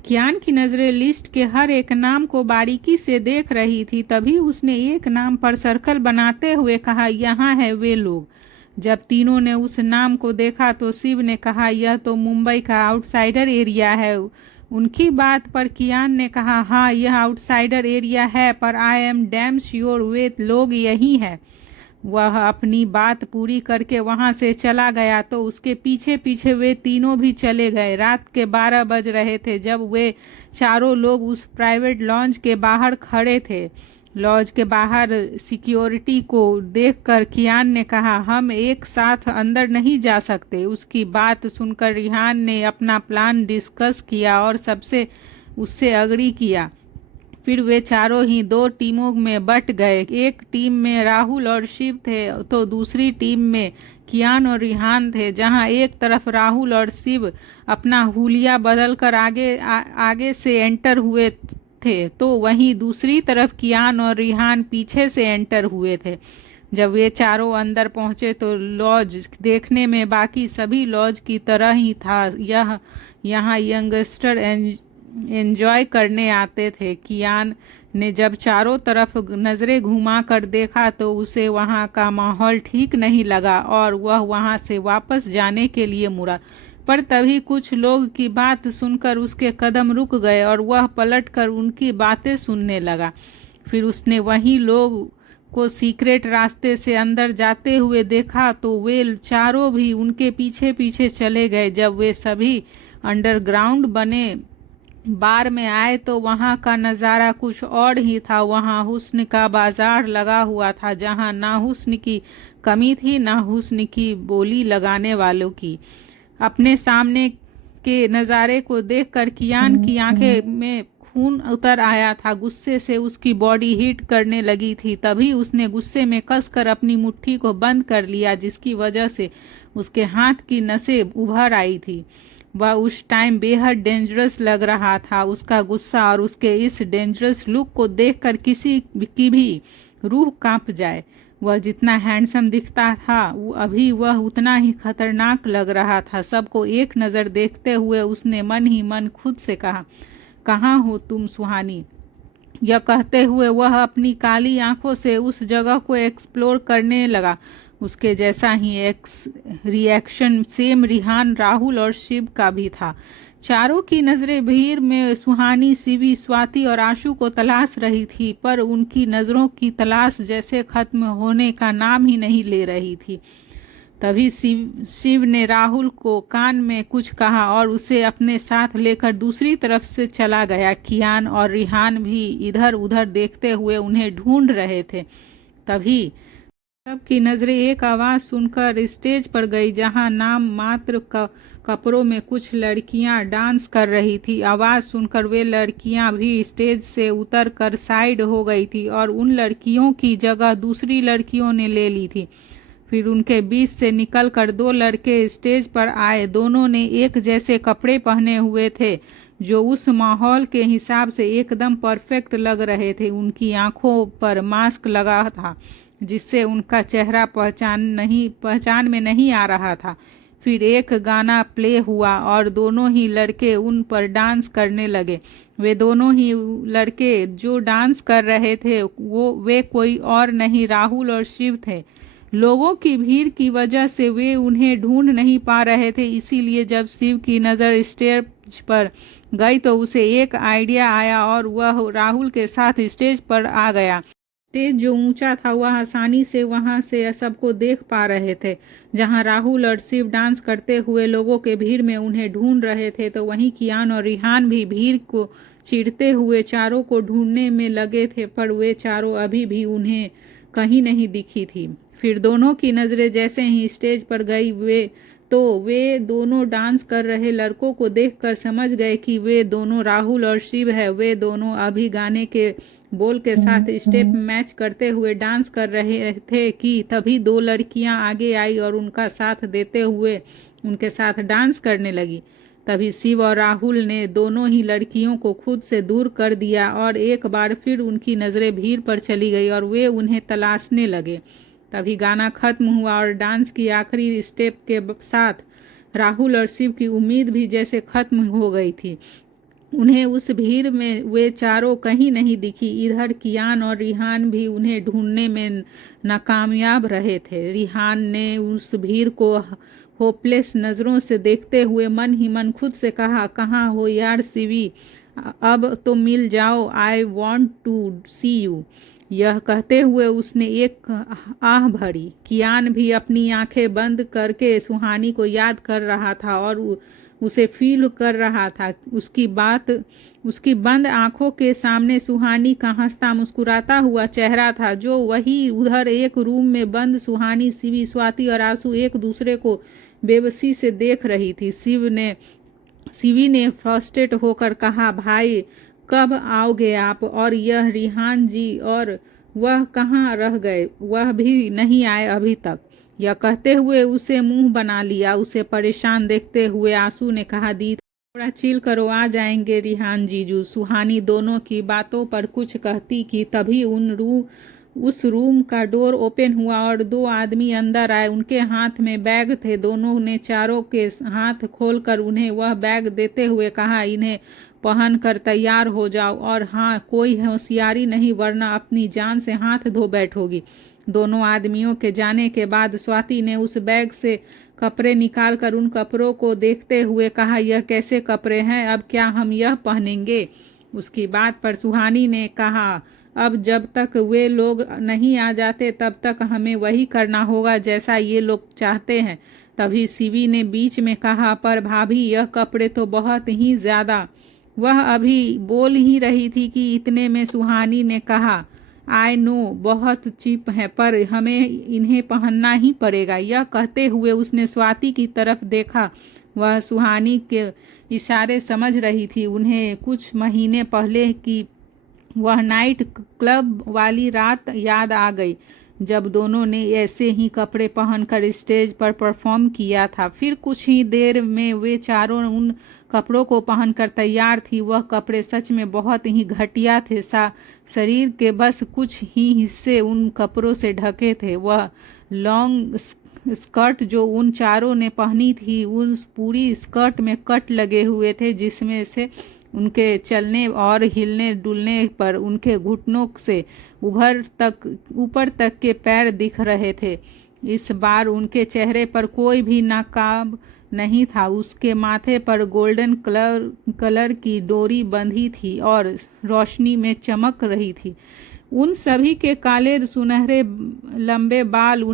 कियान की नज़रें लिस्ट के हर एक नाम को बारीकी से देख रही थी। तभी उसने एक नाम पर सर्कल बनाते हुए कहा, यहाँ है वे लोग। जब तीनों ने उस नाम को देखा तो शिव ने कहा, यह तो मुंबई का आउटसाइडर एरिया है। उनकी बात पर कियान ने कहा, हाँ यह आउटसाइडर एरिया है, पर आई एम डैम श्योर वे लोग यही है। वह अपनी बात पूरी करके वहां से चला गया तो उसके पीछे पीछे वे तीनों भी चले गए। रात के 12 बज रहे थे जब वे चारों लोग उस प्राइवेट लॉन्ज के बाहर खड़े थे। लॉज के बाहर सिक्योरिटी को देखकर कियान ने कहा, हम एक साथ अंदर नहीं जा सकते। उसकी बात सुनकर रिहान ने अपना प्लान डिस्कस किया और सबसे उससे अग्री किया। फिर वे चारों ही दो टीमों में बट गए। एक टीम में राहुल और शिव थे तो दूसरी टीम में कियान और रिहान थे। जहां एक तरफ राहुल और शिव अपना हुलिया बदलकर आगे से एंटर हुए थे तो वहीं दूसरी तरफ कियान और रिहान पीछे से एंटर हुए थे। जब वे चारों अंदर पहुंचे तो लॉज देखने में बाकी सभी लॉज की तरह ही था। यहाँ यंगस्टर एंजॉय करने आते थे। कियान ने जब चारों तरफ नज़रें घुमा कर देखा तो उसे वहाँ का माहौल ठीक नहीं लगा और वह वहाँ से वापस जाने के लिए मुड़ा। पर तभी कुछ लोग की बात सुनकर उसके कदम रुक गए और वह पलटकर उनकी बातें सुनने लगा। फिर उसने वहीं लोग को सीक्रेट रास्ते से अंदर जाते हुए देखा तो वे चारों भी उनके पीछे पीछे चले गए। जब वे सभी अंडरग्राउंड बने बार में आए तो वहाँ का नज़ारा कुछ और ही था। वहाँ हुस्न का बाजार लगा हुआ था, जहाँ ना हुस्न की कमी थी ना हुस्न की बोली लगाने वालों की। अपने सामने के नज़ारे को देखकर कियान की आंखें में खून उतर आया था। गुस्से से उसकी बॉडी हीट करने लगी थी। तभी उसने गुस्से में कसकर अपनी मुट्ठी को बंद कर लिया, जिसकी वजह से उसके हाथ की नसें उभर आई थी। वह उस टाइम बेहद डेंजरस लग रहा था। उसका गुस्सा और उसके इस डेंजरस लुक को देखकर किसी की भी रूह कांप जाए। वह जितना हैंडसम दिखता था अभी वह उतना ही खतरनाक लग रहा था। सबको एक नज़र देखते हुए उसने मन ही मन खुद से कहा, कहाँ हो तुम सुहानी। यह कहते हुए वह अपनी काली आंखों से उस जगह को एक्सप्लोर करने लगा। उसके जैसा ही रिएक्शन सेम रिहान, राहुल और शिव का भी था। चारों की नज़रें भीड़ में सुहानी, शिवी, स्वाति और आशु को तलाश रही थी, पर उनकी नज़रों की तलाश जैसे खत्म होने का नाम ही नहीं ले रही थी। तभी शिव ने राहुल को कान में कुछ कहा और उसे अपने साथ लेकर दूसरी तरफ से चला गया। कियान और रिहान भी इधर उधर देखते हुए उन्हें ढूंढ रहे थे। तभी सबकी नज़रें एक आवाज़ सुनकर स्टेज पर गई, जहां नाम मात्र कपड़ों में कुछ लड़कियां डांस कर रही थी। आवाज़ सुनकर वे लड़कियां भी स्टेज से उतर कर साइड हो गई थी और उन लड़कियों की जगह दूसरी लड़कियों ने ले ली थी। फिर उनके बीच से निकलकर दो लड़के स्टेज पर आए। दोनों ने एक जैसे कपड़े पहने हुए थे, जो उस माहौल के हिसाब से एकदम परफेक्ट लग रहे थे। उनकी आंखों पर मास्क लगा था, जिससे उनका चेहरा पहचान में नहीं आ रहा था। फिर एक गाना प्ले हुआ और दोनों ही लड़के उन पर डांस करने लगे। वे दोनों ही लड़के जो डांस कर रहे थे वे कोई और नहीं राहुल और शिव थे। लोगों की भीड़ की वजह से वे उन्हें ढूंढ नहीं पा रहे थे, इसीलिए जब शिव की नज़र स्टेज पर गई तो उसे एक आइडिया आया और वह राहुल के साथ स्टेज पर आ गया। स्टेज जो ऊंचा था वह आसानी से वहां से सबको देख पा रहे थे। जहां राहुल और शिव डांस करते हुए लोगों के भीड़ में उन्हें ढूंढ रहे थे, तो वहीं कियान और रिहान भी भीड़ को चीरते हुए चारों को ढूंढने में लगे थे, पर वे चारों अभी भी उन्हें कहीं नहीं दिखी थी। फिर दोनों की नज़रें जैसे ही स्टेज पर गई वे दोनों डांस कर रहे लड़कों को देखकर समझ गए कि वे दोनों राहुल और शिव है। वे दोनों अभी गाने के बोल के साथ स्टेप मैच करते हुए डांस कर रहे थे कि तभी दो लड़कियां आगे आई और उनका साथ देते हुए उनके साथ डांस करने लगी। तभी शिव और राहुल ने दोनों ही लड़कियों को खुद से दूर कर दिया और एक बार फिर उनकी नज़रें भीड़ पर चली गई और वे उन्हें तलाशने लगे। तभी गाना खत्म हुआ और डांस की आखिरी स्टेप के साथ राहुल और शिव की उम्मीद भी जैसे खत्म हो गई थी। उन्हें उस भीड़ में वे चारों कहीं नहीं दिखी। इधर कियान और रिहान भी उन्हें ढूंढने में नाकामयाब रहे थे। रिहान ने उस भीड़ को होपलेस नज़रों से देखते हुए मन ही मन खुद से कहा, कहाँ हो यार सिवी, अब तो मिल जाओ, I want to see you. यह कहते हुए उसने एक आह भरी। कियान भी अपनी आंखें बंद करके सुहानी को याद कर रहा था और उसे फील कर रहा था। उसकी बंद आंखों के सामने सुहानी का हंसता मुस्कुराता हुआ चेहरा था, जो वही उधर एक रूम में बंद सुहानी, शिवी, स्वाति और आंसू एक दूसरे को बेबसी से देख रही थी। शिवी ने फ्रस्ट्रेट होकर कहा, भाई कब आओगे आप? और यह रिहान जी और वह कहाँ रह गए? वह भी नहीं आए अभी तक। यह कहते हुए उसे मुंह बना लिया। उसे परेशान देखते हुए आंसू ने कहा, दी थोड़ा चिल करो, आ जाएंगे रिहान जीजू। सुहानी दोनों की बातों पर कुछ कहती कि तभी उस रूम का डोर ओपन हुआ और दो आदमी अंदर आए। उनके हाथ में बैग थे। दोनों ने चारों के हाथ खोलकर उन्हें वह बैग देते हुए कहा, इन्हें पहन कर तैयार हो जाओ, और हाँ, कोई होशियारी नहीं वरना अपनी जान से हाथ धो बैठोगी। दोनों आदमियों के जाने के बाद स्वाति ने उस बैग से कपड़े निकालकर उन कपड़ों को देखते हुए कहा, यह कैसे कपड़े हैं? अब क्या हम यह पहनेंगे? उसकी बात पर सुहानी ने कहा, अब जब तक वे लोग नहीं आ जाते तब तक हमें वही करना होगा जैसा ये लोग चाहते हैं। तभी शिवी ने बीच में कहा, पर भाभी यह कपड़े तो बहुत ही ज़्यादा। वह अभी बोल ही रही थी कि इतने में सुहानी ने कहा, आई नो बहुत चीप है, पर हमें इन्हें पहनना ही पड़ेगा। यह कहते हुए उसने स्वाति की तरफ देखा। वह सुहानी के इशारे समझ रही थी। उन्हें कुछ महीने पहले की वह नाइट क्लब वाली रात याद आ गई जब दोनों ने ऐसे ही कपड़े पहनकर स्टेज पर परफॉर्म किया था। फिर कुछ ही देर में वे चारों उन कपड़ों को पहनकर तैयार थी। वह कपड़े सच में बहुत ही घटिया थे। शरीर के बस कुछ ही हिस्से उन कपड़ों से ढके थे। वह लॉन्ग स्कर्ट जो उन चारों ने पहनी थी, उन पूरी स्कर्ट में कट लगे हुए थे, जिसमें से उनके चलने और हिलने डुलने पर उनके घुटनों से ऊपर तक के पैर दिख रहे थे। इस बार उनके चेहरे पर कोई भी नकाब नहीं था। उसके माथे पर गोल्डन कलर की डोरी बंधी थी और रोशनी में चमक रही थी। उन सभी के काले सुनहरे लंबे बाल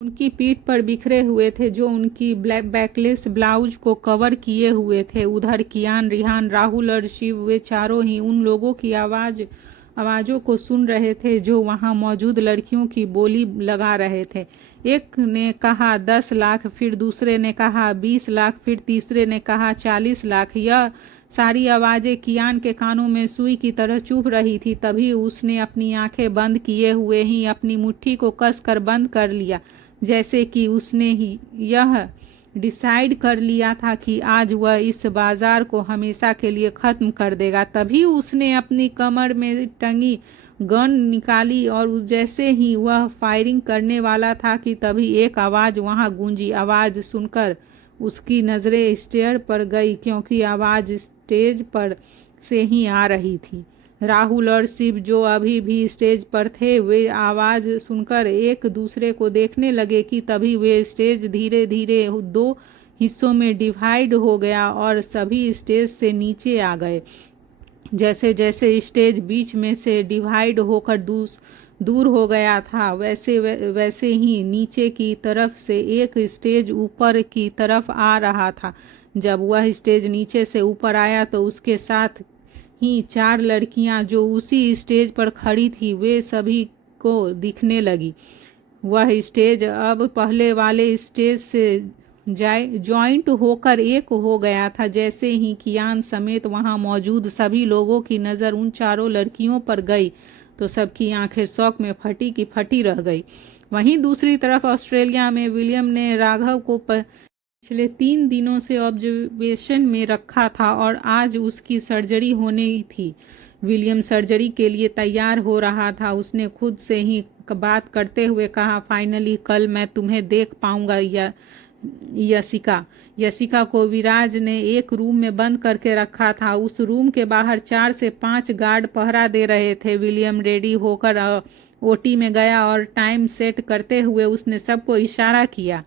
उनकी पीठ पर बिखरे हुए थे, जो उनकी ब्लैक बैकलेस ब्लाउज को कवर किए हुए थे। उधर कियान, रिहान, राहुल और शिव, वे चारों ही उन लोगों की आवाज़ों को सुन रहे थे जो वहां मौजूद लड़कियों की बोली लगा रहे थे। एक ने कहा 10 लाख, फिर दूसरे ने कहा 20 लाख, फिर तीसरे ने कहा 40 लाख। यह सारी आवाज़ें कियान के कानों में सुई की तरह चुभ रही थी। तभी उसने अपनी आंखें बंद किए हुए ही अपनी मुट्ठी को कसकर बंद कर लिया, जैसे कि उसने ही यह डिसाइड कर लिया था कि आज वह इस बाजार को हमेशा के लिए ख़त्म कर देगा। तभी उसने अपनी कमर में टंगी गन निकाली और जैसे ही वह फायरिंग करने वाला था कि तभी एक आवाज़ वहां गूंजी। आवाज़ सुनकर उसकी नज़रें स्टेज पर गई, क्योंकि आवाज़ स्टेज पर से ही आ रही थी। राहुल और शिव, जो अभी भी स्टेज पर थे, वे आवाज़ सुनकर एक दूसरे को देखने लगे कि तभी वे स्टेज धीरे धीरे 2 हिस्सों में डिवाइड हो गया और सभी स्टेज से नीचे आ गए। जैसे जैसे स्टेज बीच में से डिवाइड होकर दूर हो गया था, वैसे ही नीचे की तरफ से एक स्टेज ऊपर की तरफ आ रहा था। जब वह स्टेज नीचे से ऊपर आया तो उसके साथ ही 4 लड़कियां जो उसी स्टेज पर खड़ी थी, वे सभी को दिखने लगी। वह स्टेज अब पहले वाले स्टेज से जॉइंट होकर एक हो गया था। जैसे ही कियान समेत वहां मौजूद सभी लोगों की नज़र उन चारों लड़कियों पर गई तो सबकी आंखें शौक में फटी की फटी रह गई। वहीं दूसरी तरफ ऑस्ट्रेलिया में विलियम ने राघव को पिछले 3 दिनों से ऑब्जर्वेशन में रखा था और आज उसकी सर्जरी होने थी। विलियम सर्जरी के लिए तैयार हो रहा था। उसने खुद से ही बात करते हुए कहा, फाइनली कल मैं तुम्हें देख पाऊंगा यशिका को विराज ने एक रूम में बंद करके रखा था। उस रूम के बाहर 4 से 5 गार्ड पहरा दे रहे थे। विलियम रेडी होकर ओटी में गया और टाइम सेट करते हुए उसने सबको इशारा किया।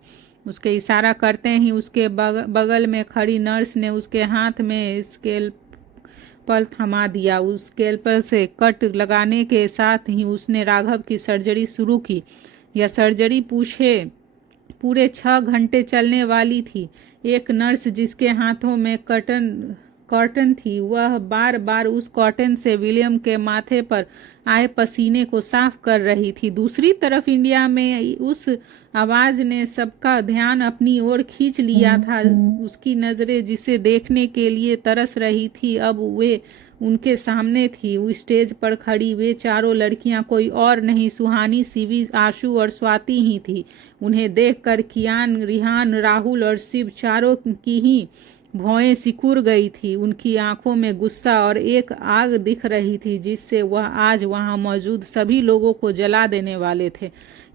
उसके इशारा करते ही उसके बगल में खड़ी नर्स ने उसके हाथ में स्केलपल थमा दिया। उस स्केलपल से कट लगाने के साथ ही उसने राघव की सर्जरी शुरू की। यह सर्जरी पूरे 6 घंटे चलने वाली थी। एक नर्स जिसके हाथों में कॉटन थी, वह बार बार उस कॉटन से विलियम के माथे पर आए पसीने को साफ कर रही थी। दूसरी तरफ इंडिया में उस आवाज ने सबका ध्यान अपनी ओर खींच लिया था। उसकी नज़रें जिसे देखने के लिए तरस रही थी, अब वे उनके सामने थी। उस स्टेज पर खड़ी वे चारों लड़कियां कोई और नहीं, सुहानी, शिवी, आशु और स्वाति ही थी। उन्हें देखकर कियान, रिहान, राहुल और शिव चारों की ही भौएं सिकुड़ गई थी। उनकी आंखों में गुस्सा और एक आग दिख रही थी जिससे वह आज वहां मौजूद सभी लोगों को जला देने वाले थे।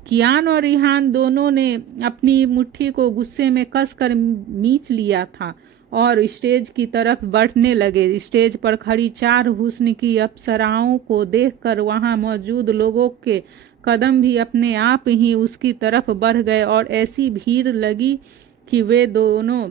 कियान और रिहान दोनों ने अपनी मुट्ठी को गुस्से में कसकर मींच लिया था और स्टेज की तरफ बढ़ने लगे। स्टेज पर खड़ी 4 हुस्न की अप्सराओं को देखकर वहां मौजूद लोगों के कदम भी अपने आप ही उसकी तरफ बढ़ गए और ऐसी भीड़ लगी कि वे दोनों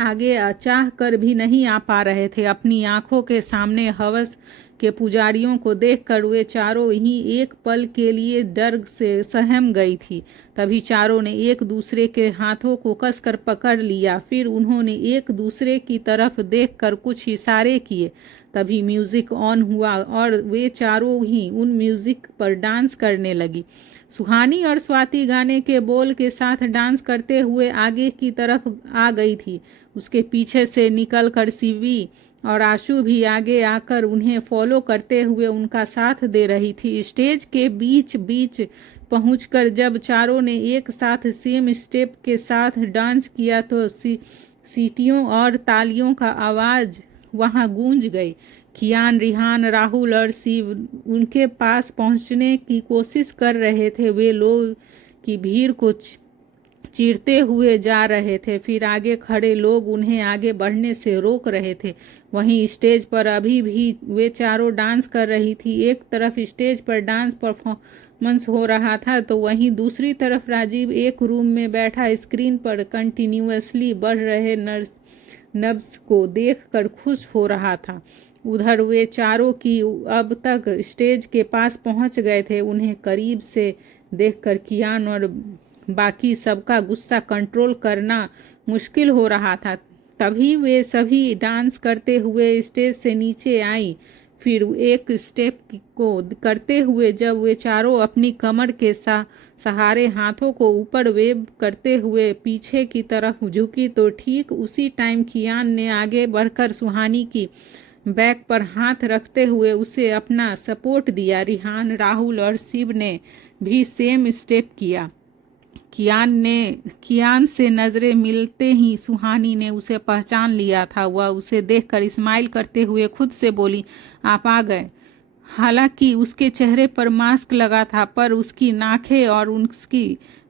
आगे चाह कर भी नहीं आ पा रहे थे। अपनी आंखों के सामने हवस के पुजारियों को देखकर वे चारों ही एक पल के लिए डर से सहम गई थी। तभी चारों ने एक दूसरे के हाथों को कसकर पकड़ लिया। फिर उन्होंने एक दूसरे की तरफ देखकर कुछ इशारे किए। तभी म्यूजिक ऑन हुआ और वे चारों ही उन म्यूजिक पर डांस करने लगी। सुहानी और स्वाति गाने के बोल के साथ डांस करते हुए आगे की तरफ आ गई थी। उसके पीछे से निकलकर शिवी और आशु भी आगे आकर उन्हें फॉलो करते हुए उनका साथ दे रही थी। स्टेज के बीच पहुंचकर जब चारों ने एक साथ सेम स्टेप के साथ डांस किया तो सीटियों और तालियों का आवाज वहां गूंज गई। कियान, रिहान, राहुल और शिव उनके पास पहुंचने की कोशिश कर रहे थे। वे लोग की भीड़ को चीरते हुए जा रहे थे। फिर आगे खड़े लोग उन्हें आगे बढ़ने से रोक रहे थे। वहीं स्टेज पर अभी भी वे चारों डांस कर रही थी। एक तरफ स्टेज पर डांस परफॉर्मेंस हो रहा था तो वहीं दूसरी तरफ राजीव एक रूम में बैठा स्क्रीन पर कंटिन्यूअसली बढ़ रहे नब्ज को देखकर खुश हो रहा था। उधर वे चारों की अब तक स्टेज के पास पहुंच गए थे। उन्हें करीब से देखकर कियान और बाकी सबका गुस्सा कंट्रोल करना मुश्किल हो रहा था। तभी वे सभी डांस करते हुए स्टेज से नीचे आई। फिर एक स्टेप को करते हुए जब वे चारों अपनी कमर के सहारे हाथों को ऊपर वेव करते हुए पीछे की तरफ झुकी तो ठीक उसी टाइम कियान ने आगे बढ़कर सुहानी की बैक पर हाथ रखते हुए उसे अपना सपोर्ट दिया। रिहान, राहुल और शिव ने भी सेम स्टेप किया। कियान से नज़रें मिलते ही सुहानी ने उसे पहचान लिया था। वह उसे देखकर स्माइल करते हुए खुद से बोली, आप आ गए। हालांकि उसके चेहरे पर मास्क लगा था पर उसकी नाखें और उसकी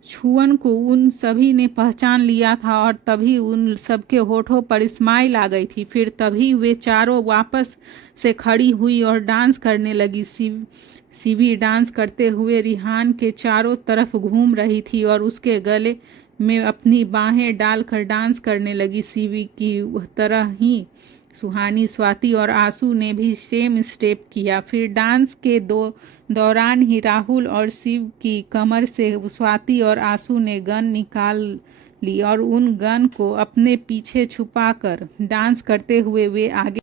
छुअन को उन सभी ने पहचान लिया था और तभी उन सबके होठों पर स्माइल आ गई थी। फिर तभी वे चारों वापस से खड़ी हुई और डांस करने लगी। शिवी डांस करते हुए रिहान के चारों तरफ घूम रही थी और उसके गले में अपनी बाहें डालकर डांस करने लगी। शिवी की तरह ही सुहानी, स्वाति और आशु ने भी सेम स्टेप किया। फिर डांस के दौरान ही राहुल और शिव की कमर से स्वाति और आशु ने गन निकाल ली और उन गन को अपने पीछे छुपाकर डांस करते हुए वे आगे